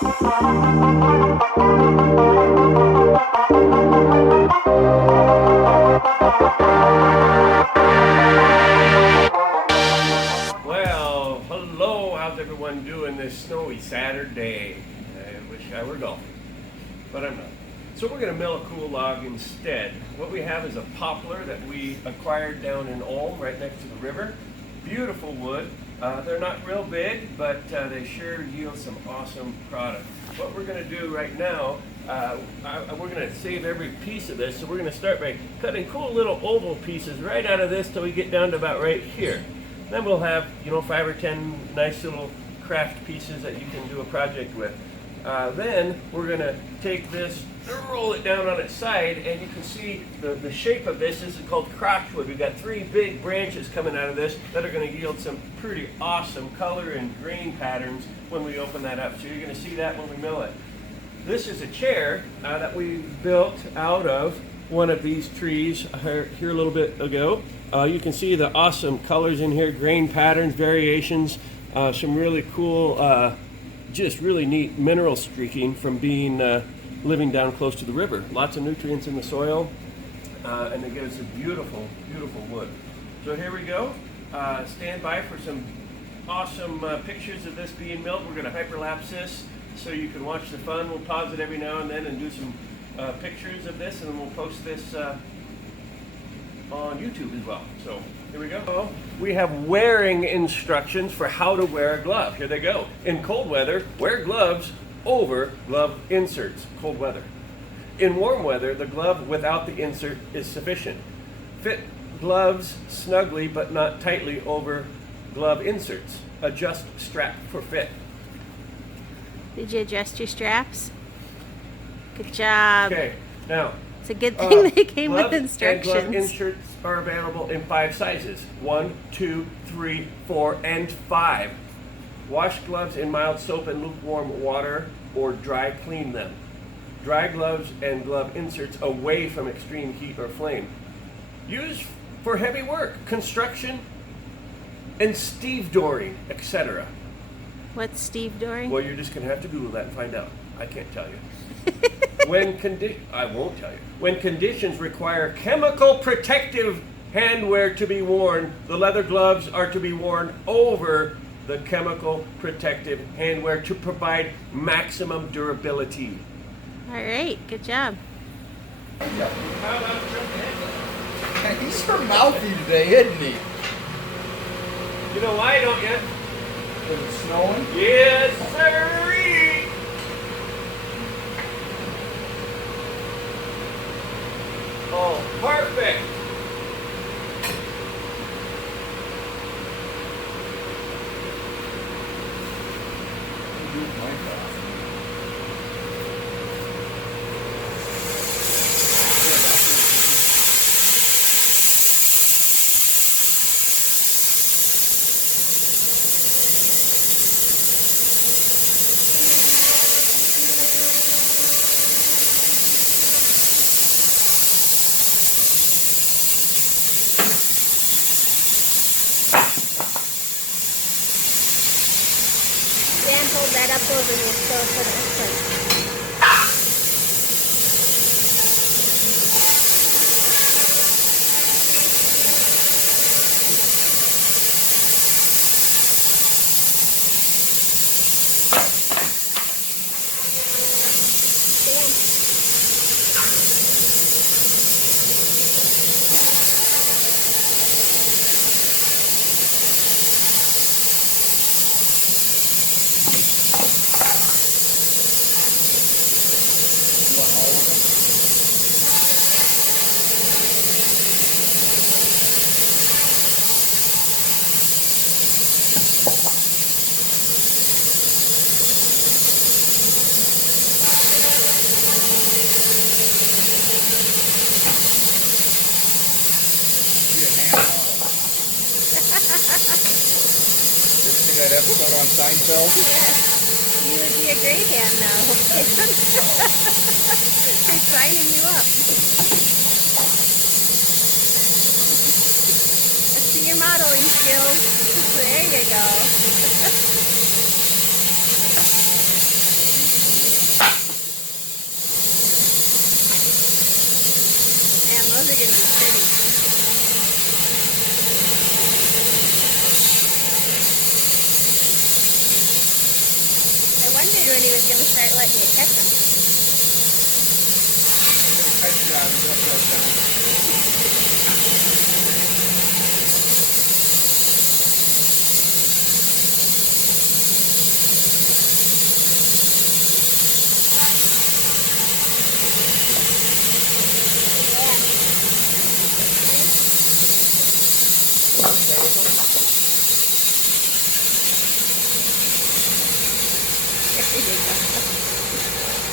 Well, hello, how's everyone doing this snowy Saturday? I wish I were golfing, but I'm not. So we're going to mill a cool log instead. What we have is a poplar that we acquired down in Ulm, right next to the river. Beautiful wood. They're not real big, but they sure yield some awesome product. What we're going to do right now, we're going to save every piece of this, so we're going to start by cutting cool little oval pieces right out of this till we get down to about right here. Then we'll have, 5 or 10 nice little craft pieces that you can do a project with. Then we're going to take this, roll it down on its side, and you can see the shape of this. This is called crotchwood. We've got 3 big branches coming out of this that are going to yield some pretty awesome color and grain patterns when we open that up. So you're going to see that when we mill it. This is a chair that we built out of one of these trees here a little bit ago. You can see the awesome colors in here, grain patterns, variations, some really cool, just really neat mineral streaking from being living down close to the river. Lots of nutrients in the soil, and it gives us a beautiful, beautiful wood. So here we go. Stand by for some awesome pictures of this being milled. We're going to hyperlapse this so you can watch the fun. We'll pause it every now and then and do some pictures of this, and then we'll post this on YouTube as well. So here we go. We have wearing instructions for how to wear a glove. Here they go. In cold weather, wear gloves over glove inserts. Cold weather. In warm weather, the glove without the insert is sufficient. Fit gloves snugly but not tightly over glove inserts. Adjust strap for fit. Did you adjust your straps? Good job. Okay, now It's a good thing they came with gloves instructions. and glove inserts are available in 5 sizes. 1, 2, 3, 4, and 5. Wash gloves in mild soap and lukewarm water or dry clean them. Dry gloves and glove inserts away from extreme heat or flame. Use for heavy work, construction, and stevedoring, etc. What's Steve doing? Well, you're just going to have to Google that and find out. I can't tell you. I won't tell you. When conditions require chemical protective handwear to be worn, the leather gloves are to be worn over the chemical protective handwear to provide maximum durability. All right, good job. He's for mouthy today, isn't he? You know why, don't you? Is it snowing? Yes, sirree! Oh, perfect! Dan, hold that up over here so for this one. That episode on Seinfeld? Yes, you would be a great hand now. They're signing you up. Let's see your modeling skills. There you go. wondered when he was going to start letting you catch them.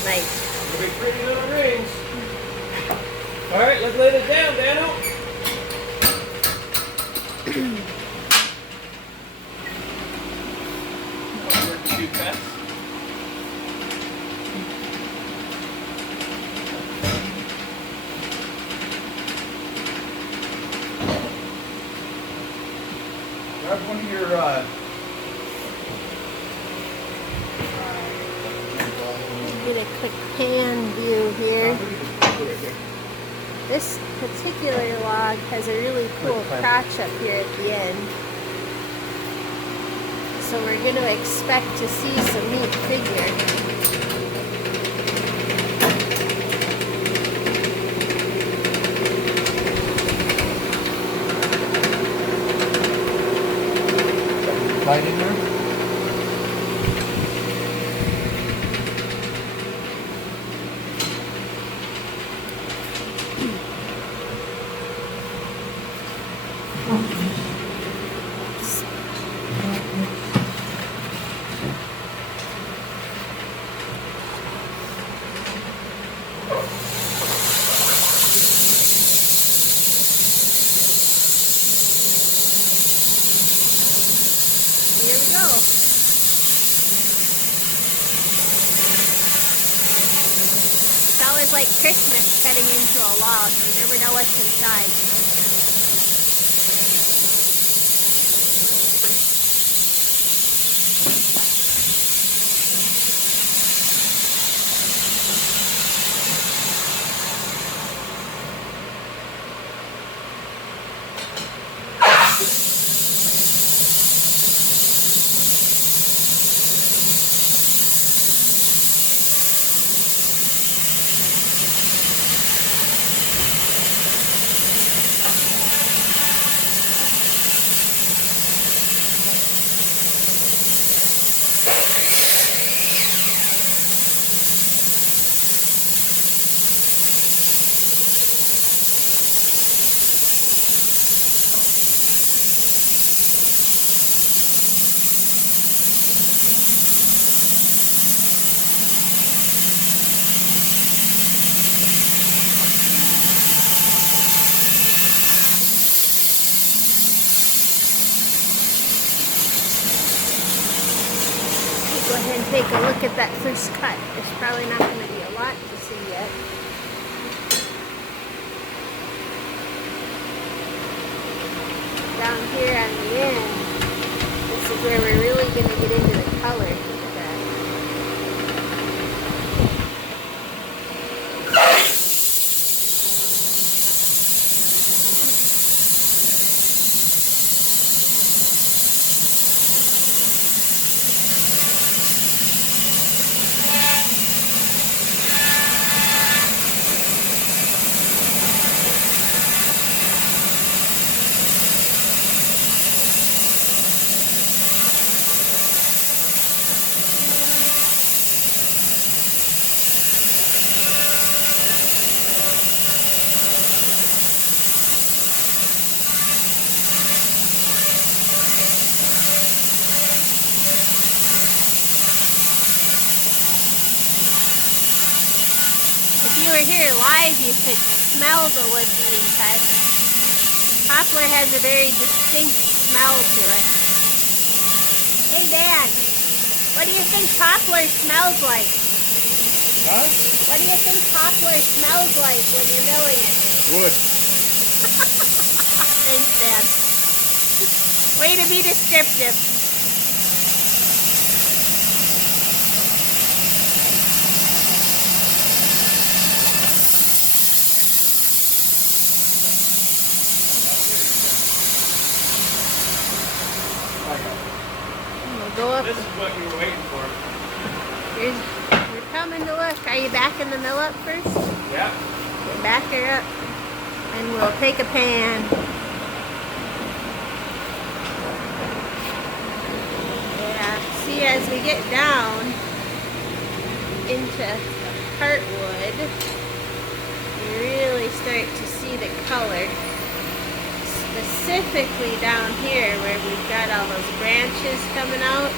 Nice. It'll be pretty little rings. All right, let's let it down, Dano. Work a few cuts. Grab one of your Get a quick pan view here. This particular log has a really cool crotch up here at the end. So we're going to expect to see some neat figure. light in there. Here we go. It's always like Christmas cutting into a log. You never know what's inside. Go ahead and take a look at that first cut. There's probably not going to be a lot to see yet. Down here on the end, this is where we're really going to get into the color. Look at that. If you were here live, you could smell the wood being cut. Poplar has a very distinct smell to it. Hey Dan, what do you think poplar smells like? Huh? What do you think poplar smells like when you're milling it? Wood. Thanks, Dan. Way to be descriptive. We'll go up. This is what you were waiting for. We're coming to look. Are you backing the mill up first? Yeah. Okay, back her up. And we'll take a pan. Yeah, see, as we get down into the heartwood, you really start to see the color. Specifically down here where we've got all those branches coming out.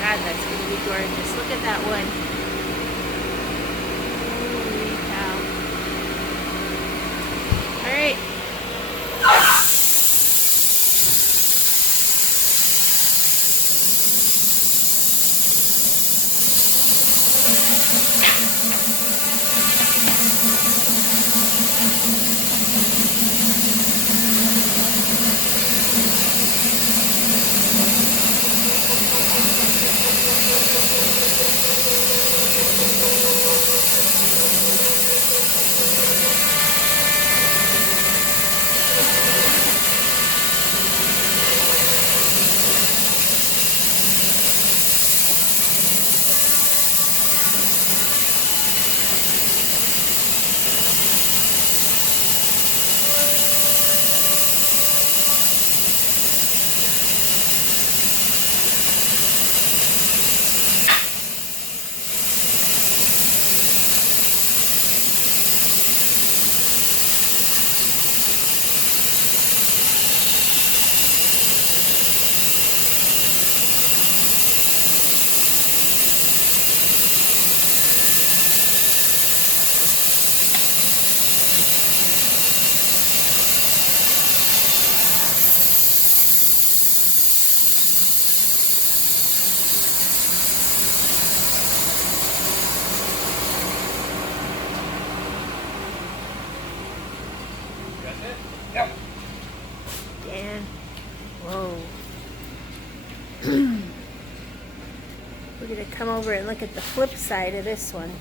God, that's going to be gorgeous. Look at that wood. Holy cow. All right. Yep. Dan. Whoa. We're going to come over and look at the flip side of this one.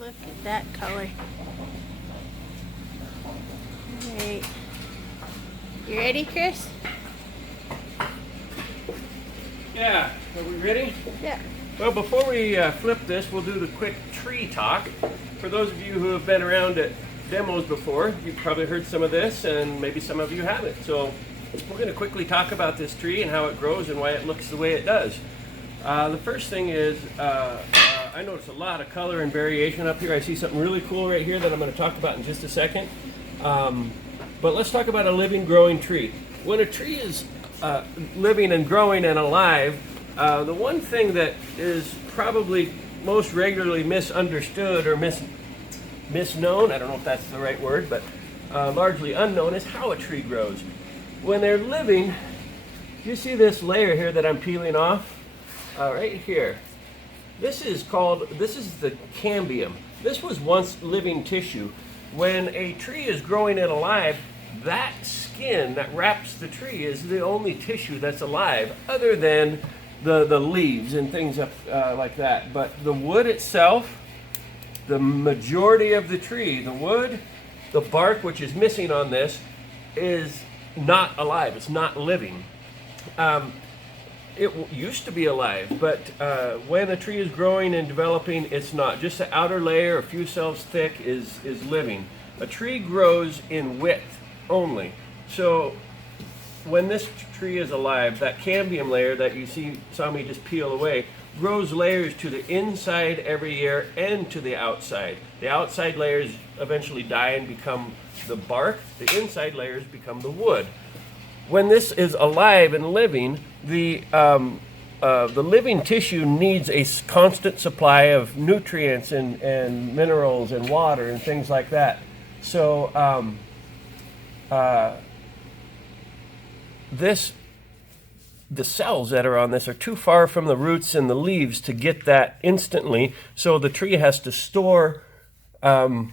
Look at that color. Alright. You ready, Chris? Yeah, are we ready? Yeah. Well, before we flip this, we'll do the quick tree talk. For those of you who have been around at demos before, you've probably heard some of this, and maybe some of you haven't. So we're going to quickly talk about this tree and how it grows and why it looks the way it does. The first thing is, I notice a lot of color and variation up here. I see something really cool right here that I'm going to talk about in just a second. But let's talk about a living, growing tree. When a tree is living and growing and alive, the one thing that is probably most regularly misunderstood or misknown, I don't know if that's the right word, but largely unknown, is how a tree grows. When they're living, you see this layer here that I'm peeling off? Right here. This is the cambium. This was once living tissue. When a tree is growing and alive, that skin that wraps the tree is the only tissue that's alive, other than the leaves and things like that. But the wood itself, the majority of the tree, the wood, the bark, which is missing on this, is not alive. It's not living. It used to be alive, but when a tree is growing and developing, it's not. Just the outer layer, a few cells thick, is living. A tree grows in width only. So when this tree is alive, that cambium layer that you saw me just peel away grows layers to the inside every year and to the outside. The outside layers eventually die and become the bark. The inside layers become the wood. When this is alive and living, the living tissue needs a constant supply of nutrients and minerals and water and things like that. So the cells that are on this are too far from the roots and the leaves to get that instantly. So the tree has to store that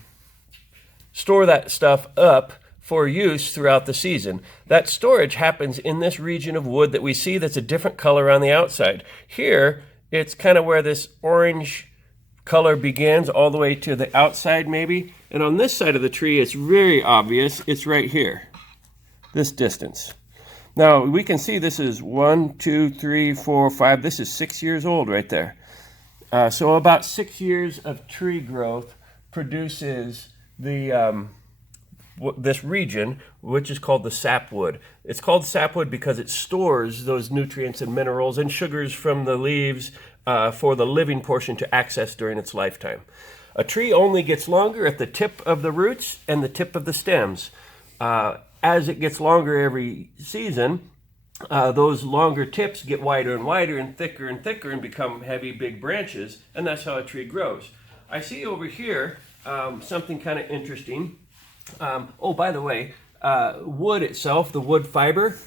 stuff up for use throughout the season. That storage happens in this region of wood that we see that's a different color on the outside. Here, it's kind of where this orange color begins all the way to the outside maybe. And on this side of the tree, it's very obvious. It's right here, this distance. Now, we can see this is 1, 2, 3, 4, 5. This is 6 years old right there. So about 6 years of tree growth produces the this region, which is called the sapwood. It's called sapwood because it stores those nutrients and minerals and sugars from the leaves for the living portion to access during its lifetime. A tree only gets longer at the tip of the roots and the tip of the stems. As it gets longer every season, those longer tips get wider and wider and thicker and become heavy, big branches, and that's how a tree grows. I see over here something kind of interesting. Oh, by the way, wood itself, the wood fiber,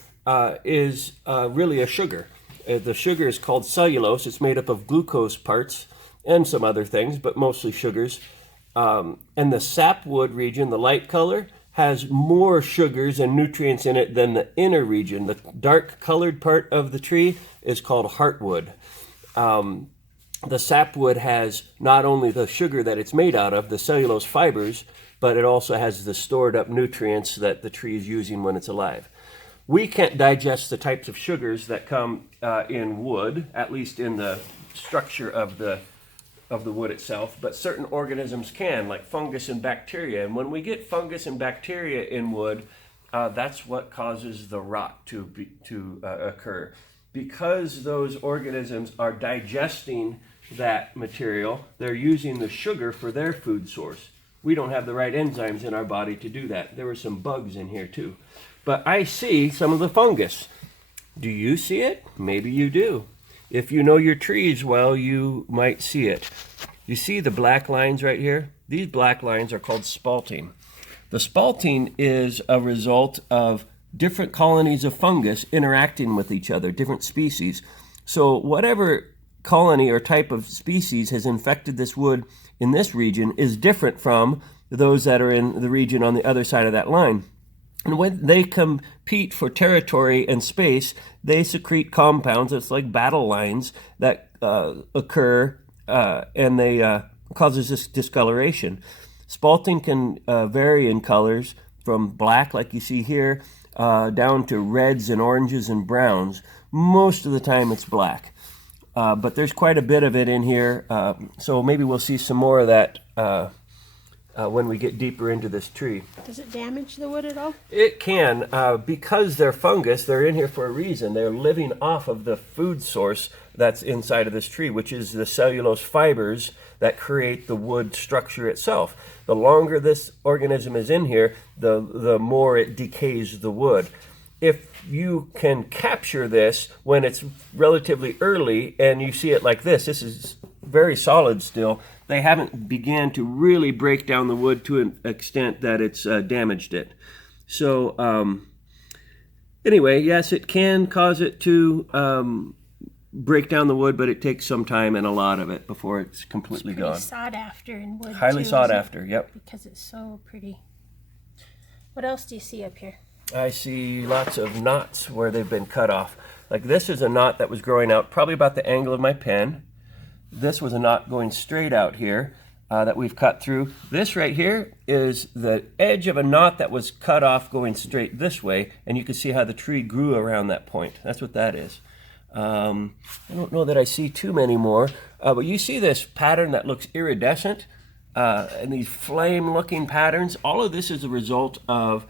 is really a sugar. The sugar is called cellulose. It's made up of glucose parts and some other things, but mostly sugars. And the sapwood region, the light color, has more sugars and nutrients in it than the inner region. The dark colored part of the tree is called heartwood. The sapwood has not only the sugar that it's made out of, the cellulose fibers, but it also has the stored up nutrients that the tree is using when it's alive. We can't digest the types of sugars that come in wood, at least in the structure of the wood itself, but certain organisms can, like fungus and bacteria. And when we get fungus and bacteria in wood, that's what causes the rot to occur. Because those organisms are digesting that material, they're using the sugar for their food source. We don't have the right enzymes in our body to do that. There were some bugs in here too. But I see some of the fungus. Do you see it? Maybe you do. If you know your trees well, you might see it. You see the black lines right here? These black lines are called spalting. The spalting is a result of different colonies of fungus interacting with each other, different species. So whatever colony or type of species has infected this wood in this region is different from those that are in the region on the other side of that line. And when they compete for territory and space, they secrete compounds, it's like battle lines, that occur and they causes this discoloration. Spalting can vary in colors from black, like you see here, down to reds and oranges and browns. Most of the time it's black. But there's quite a bit of it in here, so maybe we'll see some more of that when we get deeper into this tree. Does it damage the wood at all? It can, because they're fungus, they're in here for a reason. They're living off of the food source that's inside of this tree, which is the cellulose fibers that create the wood structure itself. The longer this organism is in here, the more it decays the wood. If you can capture this when it's relatively early and you see it like this is very solid still, they haven't began to really break down the wood to an extent that it's damaged it. So anyway, yes, it can cause it to break down the wood, but it takes some time and a lot of it before it's completely gone. Sought after in wood. Highly too, sought after, yep. Because it's so pretty. What else do you see up here? I see lots of knots where they've been cut off. Like this is a knot that was growing out probably about the angle of my pen. This was a knot going straight out here that we've cut through. This right here is the edge of a knot that was cut off going straight this way, and you can see how the tree grew around that point. That's what that is. I don't know that I see too many more, but you see this pattern that looks iridescent and these flame-looking patterns. All of this is a result of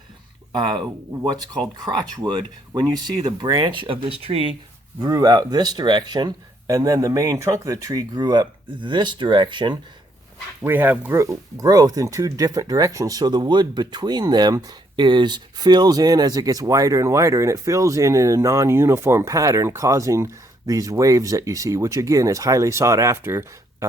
what's called crotchwood. When you see the branch of this tree grew out this direction, and then the main trunk of the tree grew up this direction, we have growth in two different directions. So the wood between them fills in as it gets wider and wider, and it fills in a non-uniform pattern, causing these waves that you see, which again is highly sought after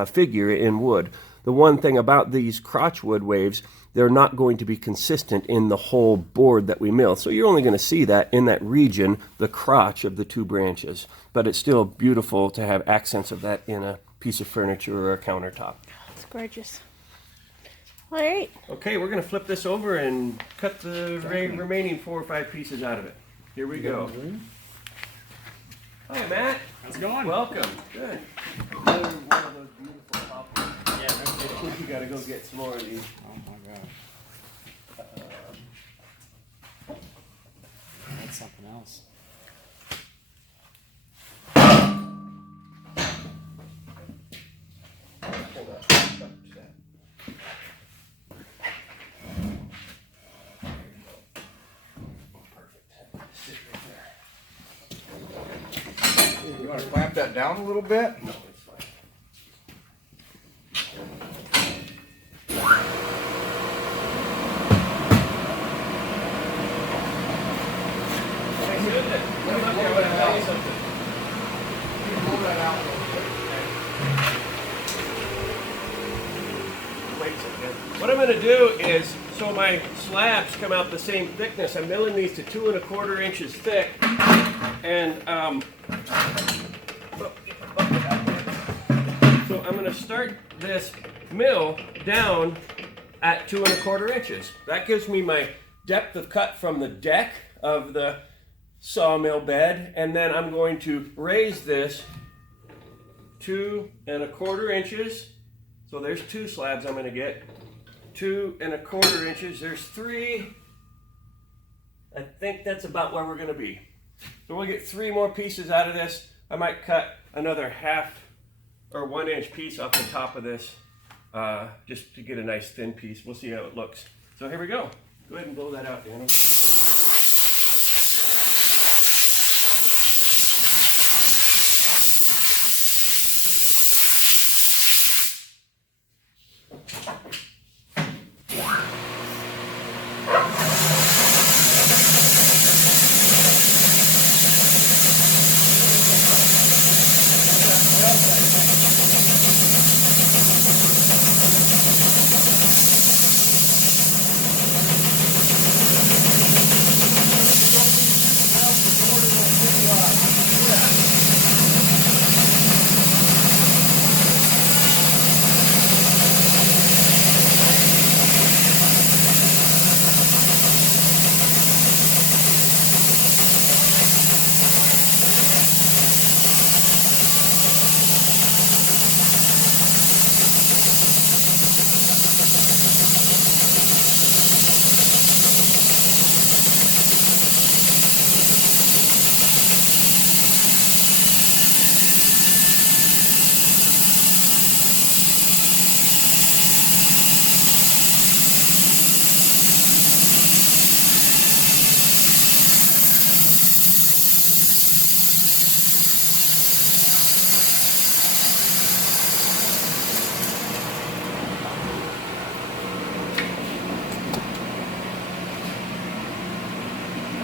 figure in wood. The one thing about these crotchwood waves, they're not going to be consistent in the whole board that we mill. So you're only going to see that in that region, the crotch of the two branches. But it's still beautiful to have accents of that in a piece of furniture or a countertop. It's gorgeous. All right. Okay, we're going to flip this over and cut the remaining 4 or 5 pieces out of it. Here we go. Hi, Matt. How's it going? Welcome. Good. Another one of those beautiful poplars. Yeah, no kidding. You got to go get some more of these. Oh my god. That's something else. Hold on. You want to clamp that down a little bit? No, it's fine. Hey, Susan, come up here, I want to tell you something. Pull that out a little bit. Wait a second. What I'm going to do is, so my slabs come out the same thickness, I'm milling these to 2 1/4 inches thick, and so I'm going to start this mill down at 2 1/4 inches. That gives me my depth of cut from the deck of the sawmill bed, and then I'm going to raise this 2 1/4 inches. So there's 2 slabs I'm going to get. 2 1/4 inches. There's 3. I think that's about where we're going to be. So we'll get 3 more pieces out of this. I might cut another 1/2 or 1 inch piece off the top of this just to get a nice thin piece. We'll see how it looks. So here we go. Go ahead and blow that out, Daniel.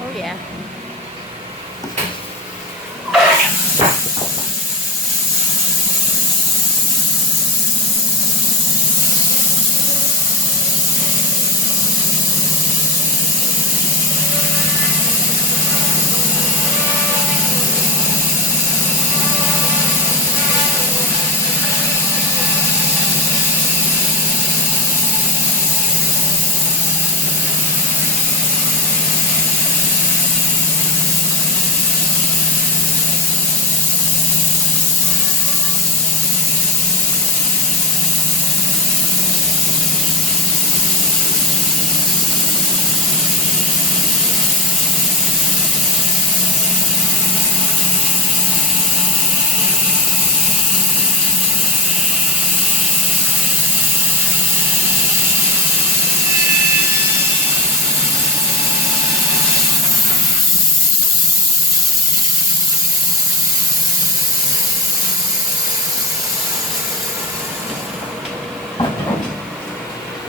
Oh yeah.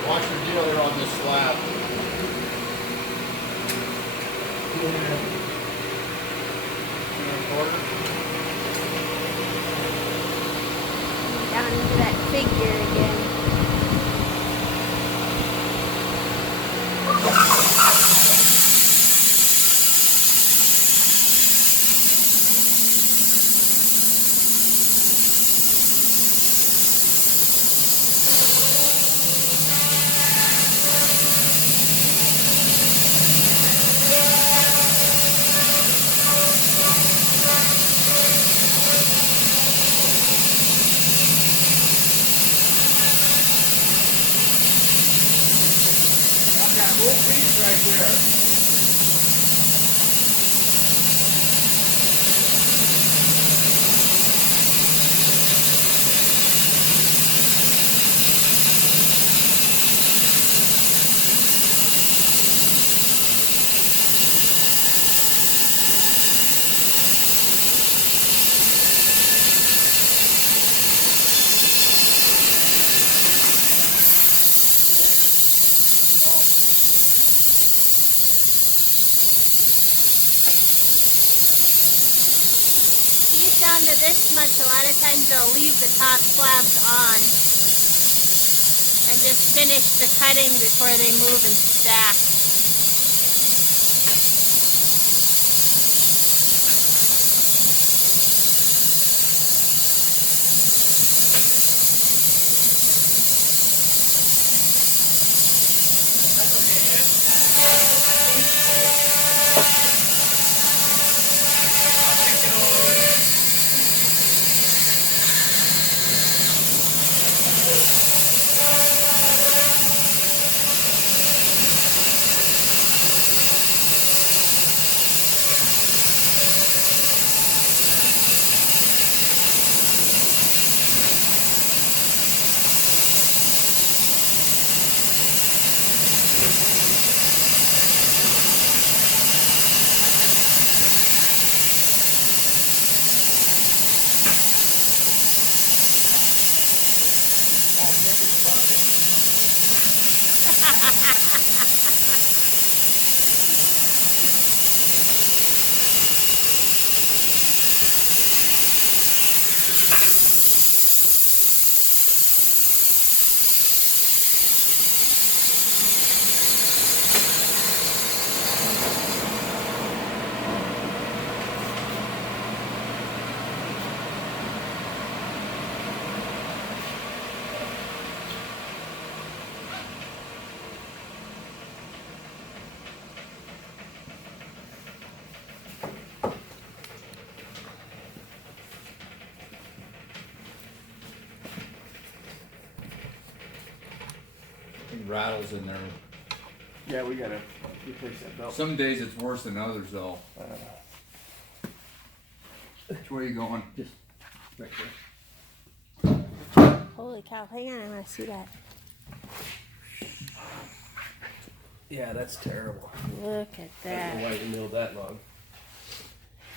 Watch your deal here on this slab. Down into that figure again. Full piece right there. Down to this much, a lot of times they'll leave the top slabs on and just finish the cutting before they move and stack. Rattles in there. Yeah, we gotta replace that belt. Some days it's worse than others, though. Which way are you going? Just right there. Holy cow, hang on, I want to see that. Yeah, that's terrible. Look at I don't that. know why you milled that long.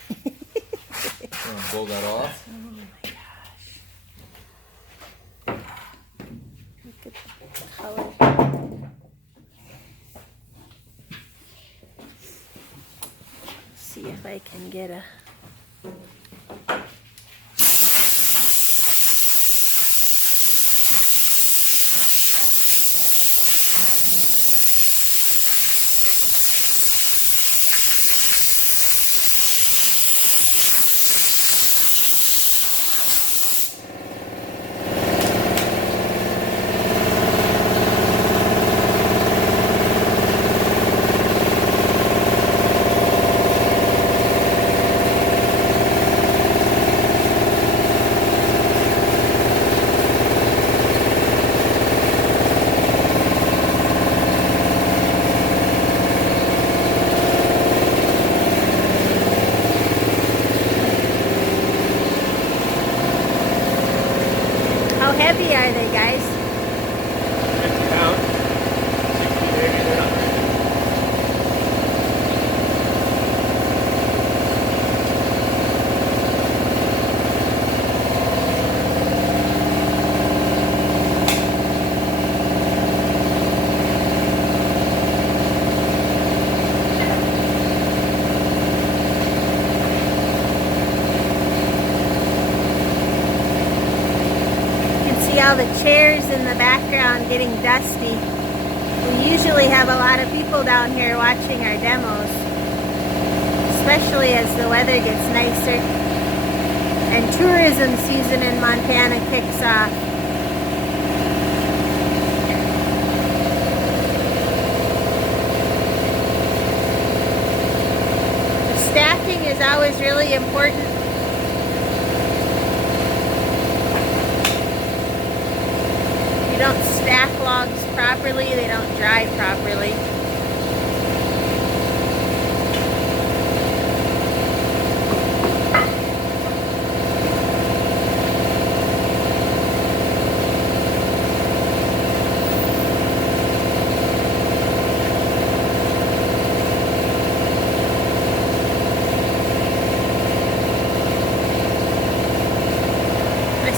Want to blow that off? Oh my gosh. Look at the color. See if I can get a... How heavy are they, guys? 50 pounds, 60 maybe, they're not very big. See all the chairs in the background getting dusty. We usually have a lot of people down here watching our demos, especially as the weather gets nicer and tourism season in Montana kicks off. The stacking is always really important. If you don't stack logs properly, they don't dry properly.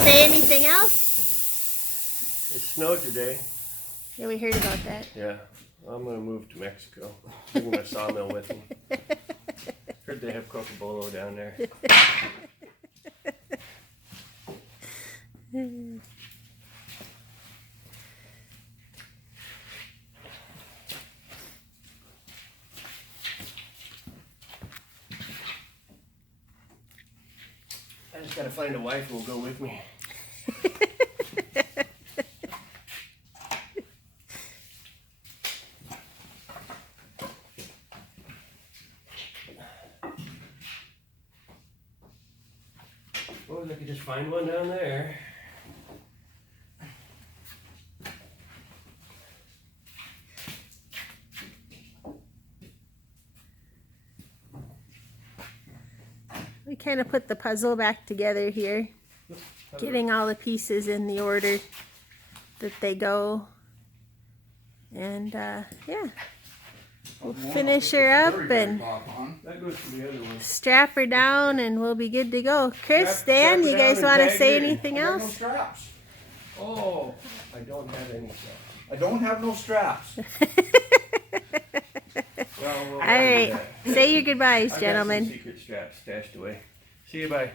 Say anything else? It snowed today. Yeah, we heard about that. Yeah, I'm gonna move to Mexico. Bring my sawmill with me. Heard they have Cocobolo down there. I just gotta find a wife who will go with me. Suppose I could just find one down there. We kind of put the puzzle back together here, getting all the pieces in the order that they go. And yeah, we'll finish her up and That goes to the other one. strap her down and we'll be good to go. Chris, Strap Dan, her you down guys and want to tag say her in. anything I got no else? straps. Oh, I don't have any stuff. I don't have no straps. Well, we'll All right, do say your goodbyes, that. gentlemen. I got some secret straps stashed away. See you, bye.